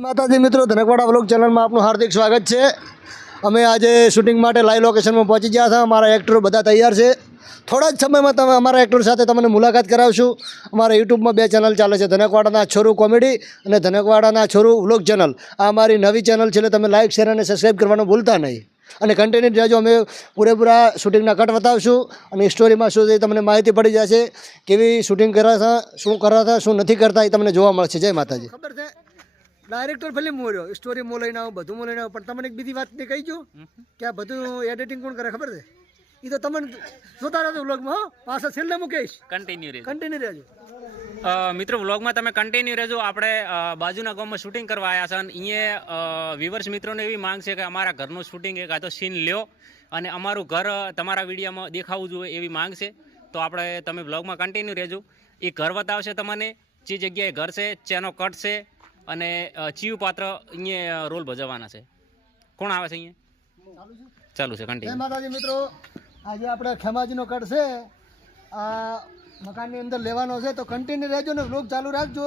માતાજી મિત્રો, ધનકવાડા વ્લોગ ચેનલમાં આપનું હાર્દિક સ્વાગત છે। અમે આજે શૂટિંગ માટે લાઈવ લોકેશનમાં પહોંચી ગયા હતા। અમારા એક્ટર બધા તૈયાર છે। થોડા જ સમયમાં તમે અમારા એક્ટર સાથે તમને મુલાકાત કરાવશું। અમારા યુટ્યુબમાં 2 ચેનલ ચાલે છે, ધનકવાડાના છોરું કોમેડી અને ધનકવાડાના છોરું વ્લોગ ચેનલ। આ અમારી નવી ચેનલ છે, એટલે તમે લાઇક શેર અને સબસ્ક્રાઈબ કરવાનું ભૂલતા નહીં અને કન્ટિન્યુ રહેજો। અમે પૂરેપૂરા શૂટિંગના કટ બતાવશું અને સ્ટોરીમાં શું છે તમને માહિતી પડી જશે। કેવી શૂટિંગ કર્યા હતા, શું કર્યા હતા, શું નથી કરતા, એ તમને જોવા મળશે। જય માતાજી। ખબર છે ડાયરેક્ટર ફિલ્મ મોર્યો, સ્ટોરી મો લઈને આવો, બધું મો લઈને આવો, પણ તમને એક બીજી વાત ને કહી જો કે આ બધું એડિટિંગ કોણ કરે ખબર છે? એ તો તમને જોતા રહેજો વ્લોગમાં, પાછા છેલ્લે મૂકીશ। કન્ટિન્યુ રહેજો મિત્રો, વ્લોગમાં તમે કન્ટિન્યુ રહેજો। આપણે બાજુના ગામમાં શૂટિંગ કરવા આવ્યા છે અને અહીંયા વ્યુઅર્સ મિત્રોને એવી માંગ છે કે અમારા ઘરનું શૂટિંગ એક આ તો સીન લ્યો અને અમારું ઘર તમારા વિડીયોમાં દેખાવું જોઈએ એવી માંગ છે। તો આપણે તમે વ્લોગમાં કન્ટિન્યુ રહેજો। એ ઘર બતાવશે તમને, જે જગ્યાએ ઘર છે, ચેનો કટ છે અને ચિયું પાત્ર અહીંયા રોલ ભજવવાના છે। કોણ આવે છે અહીંયા? ચાલુ છે કન્ટિન્યુ। જય માતાજી મિત્રો, આજે આપણે ખેમાજીનો કટ છે, આ મકાનની અંદર લેવાનો છે, તો કન્ટિન્યુ રહેજો ને વ્લોગ ચાલુ રાખજો।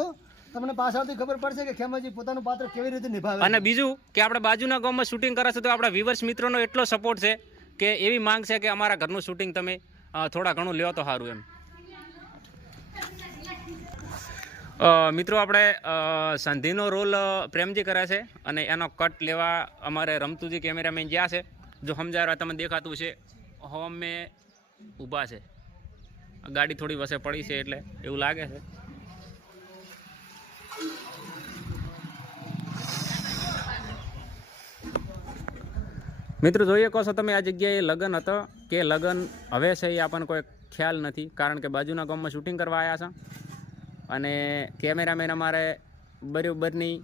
તમને પાછળથી ખબર પડશે કે ખેમાજી પોતાનું પાત્ર કેવી રીતે નિભાવે। અને બીજું કે આપણે બાજુના ગામમાં શૂટિંગ કરે છે, તો આપણા વ્યુઅર્સ મિત્રોનો એટલો સપોર્ટ છે કે એવી માંગ છે કે અમારા ઘરનું શૂટિંગ તમે થોડા ઘણું લ્યો તો સારું એમ। મિત્રો, આપણે સંધિનો રોલ પ્રેમજી કરે છે અને એનો કટ લેવા અમારે રમતુજી કેમેરામેન જ્યાં છે, જો સમજાવવા તમને દેખાતું છે, હોમે ઊભા છે, ગાડી થોડી વસે પડી છે એટલે એવું લાગે છે। મિત્રો, જોઈએ કહો છો તમે આ જગ્યાએ લગ્ન હતો કે લગ્ન હવે છે એ આપણને કોઈ ખ્યાલ નથી, કારણ કે બાજુના ગામમાં શૂટિંગ કરવા આવ્યા છે અને કેમેરામેન અમારે બરોબરની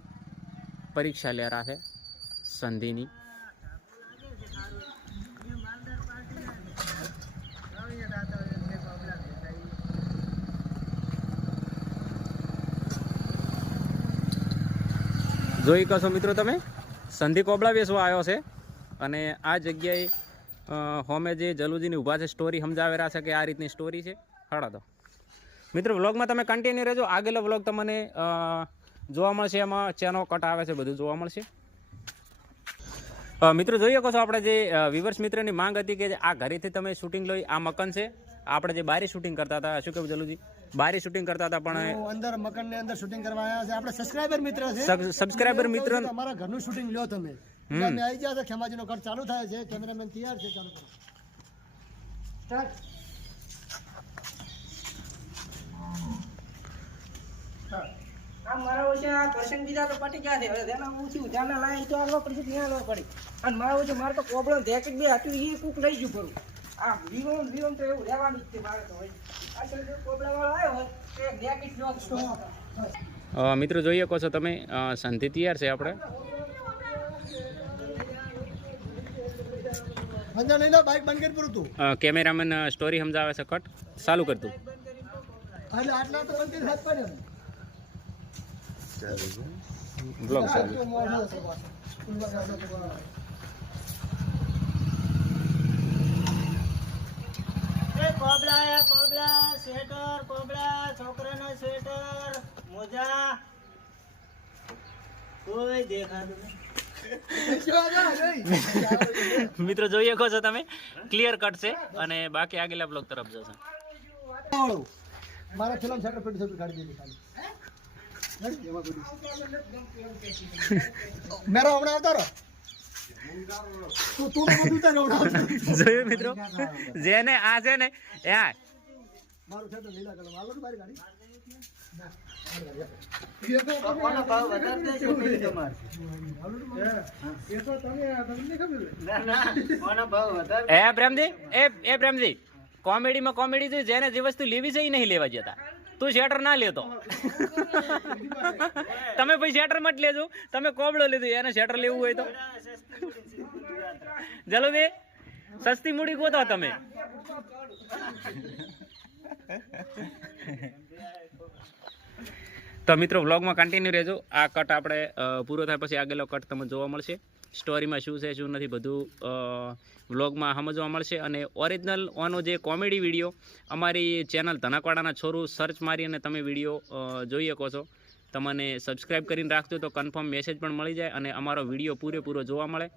પરીક્ષા લે રહ્યા છે સંધિની। જોઈ કશો મિત્રો તમે, સંધિ કોબળા વેસવા આવ્યો છે અને આ જગ્યાએ હોમે જે જલુજીની ઊભા છે સ્ટોરી સમજાવી રહ્યા છે કે આ રીતની સ્ટોરી છે। હળો તો મિત્રો, વ્લોગમાં તમે કન્ટિન્યુ રહેજો। આગળનો વ્લોગ તમને જોવા મળશે, એમાં ચેનો કટ આવે છે, બધું જોવા મળશે। મિત્રો, જોઈએ કહો છો આપણે જે વ્યુઅર્સ મિત્રની માંગ હતી કે આ ઘરેથી તમે શૂટિંગ લઈ, આ મકાન છે, આપણે જે બારી શૂટિંગ કરતા હતા, શું કેવું જલુજી, બારી શૂટિંગ કરતા હતા પણ અંદર મકાનની અંદર શૂટિંગ કરવા આવ્યા છે। આપણે સબસ્ક્રાઇબર મિત્ર છે, સબસ્ક્રાઇબર મિત્ર અમારા ઘરનું શૂટિંગ લ્યો તમે। અમે આવી ગયા છે, ખેમાજીનો કટ ચાલુ થાય છે, કેમેરામેન તૈયાર છે, ચાલુ કરો સ્ટાર્ટ। આ મારા ઓછે આ પ્રસંગ બીજા તો પટી ગયા છે, હવે તેના ઊંચી ધ્યાન લાઈ તો આવવા પડશે, ત્યાં આવવા પડે। અને મારા ઓછે મારે તો કોબળો ધેક બે હતું, એ કૂક લઈ ગયું ખરું। આ વિવમ તો એવું રહેવાનું જ છે મારે તો હોય। આ જો કોબળા વાળો આવ્યો હોય તો એક ધેક જ લો। મિત્રો, જોઈએ કહો છો તમે, સંધિ તૈયાર છે આપણે। બંધ લઈ લો, બાઈક બંધ કરી પૂરું તું। કેમેરામેન સ્ટોરી સમજાવે છે, કટ ચાલુ કરતું। એટલે આટલા તો બંધ કરી હાથ પાડ્યો બ્લોગ ચાલુ। કોબળા કોબળા સ્વેટર, કોબળા છોકરાનો સ્વેટર, મોજા કોઈ દેખાતું નહીં। મિત્રો, જોઈએ કહો છો તમે, ક્લિયર કટ છે અને બાકી આગલા બ્લોગ તરફ જશે। મારા ફિલ્મ સેટર પેટી સેટર ગાડી દીધી ખાલી મેરો હમણાં આવતા રહો તું જોયું મિત્રો, જેને આ છે ને મારું સેટર લીલા કલર માલો તો મારી ગાડી પ્રેમજી, કોમેડીમાં કોમેડી છે, જેને જે વસ્તુ લેવી છે એ નહીં લેવા જતા। તું શેટર ના લેતો, તમે પછી શેટર મત લેજો, તમે કોબળો લીધો, એને શેટર લેવું હોય તો જલ્દી સસ્તી મૂડી ગોતો તમે। તો મિત્રો, વ્લોગમાં કન્ટિન્યુ રહેજો। આ કટ આપણે પૂરો થાય પછી આગળનો કટ તમને જોવા મળશે। સ્ટોરીમાં શું છે શું નથી બધું વ્લોગમાં સમજવા મળશે। અને ઓરિજિનલ ઓનો જે કોમેડી વિડીયો અમારી ચેનલ ધનકવાડાના છોરું સર્ચ મારી અને તમે વિડીયો જોઈ શકો છો। તમને સબસ્ક્રાઈબ કરીને રાખજો તો કન્ફર્મ મેસેજ પણ મળી જાય અને અમારો વિડીયો પૂરેપૂરો જોવા મળે.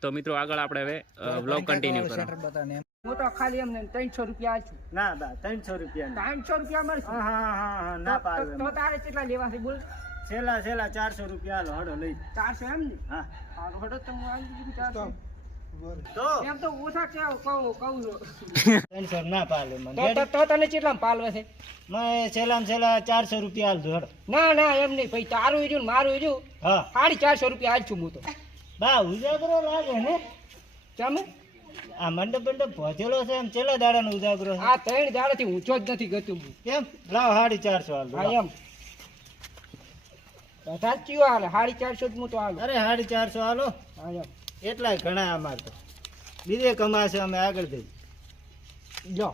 તો મિત્રો આગળ આપણે હવે વ્લોગ કન્ટિન્યુ કરો. હું તો ખાલી એમને 300 રૂપિયા આલું. ના બા 300 રૂપિયા 300 રૂપિયા મળશે. હા ના પાડે તો તારે કેટલા લેવા છે બોલ? છેલ્લા 400 રૂપિયા હાલો હડો લઈ 400 એમ ને? હા હારો હડો તો હું આલી દીધું 400. તો એમ તો ઓછા કે કહું છું. 300 ના પાડે મને તો તને કેટલામાં પાલવે છે? મેં છેલ્લા 400 રૂપિયા હાલ હડો ના એમ નહીં ભાઈ, તારું ઈજું ને મારું ઈજું હા 450 રૂપિયા આલ છું હું તો. બા ઉજાગરો લાગે ને તમે આ મંડપ પહોંચેલો છે એમ છેલ્લા દાડાનો ઉજાગરો છે આ 3 દાડાથી ઊંચો જ નથી ગતું હું. કેમ લાવ 450 હાલ હા એમ સાચી હાલે 450 જ હું તો હાલું. અરે 450 હાલો હા એમ એટલાય ઘણા અમાર તો બીજે કમાશે અમે આગળ જઈ જો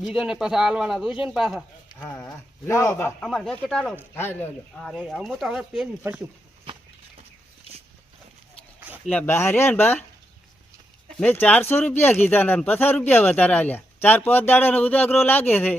બીજો ને પાછા હાલવાના જોઈશે ને પાછા. હા લાવો બા અમારે જેકેટ હાલો. હા લો અરે હું તો હવે પેન ફરશું. એટલે બહાર ને બા મેં 400 રૂપિયા કીધા ને 50 રૂપિયા વધારે આલ્યા 4-5 દાડાનો ઉજાગરો લાગે છે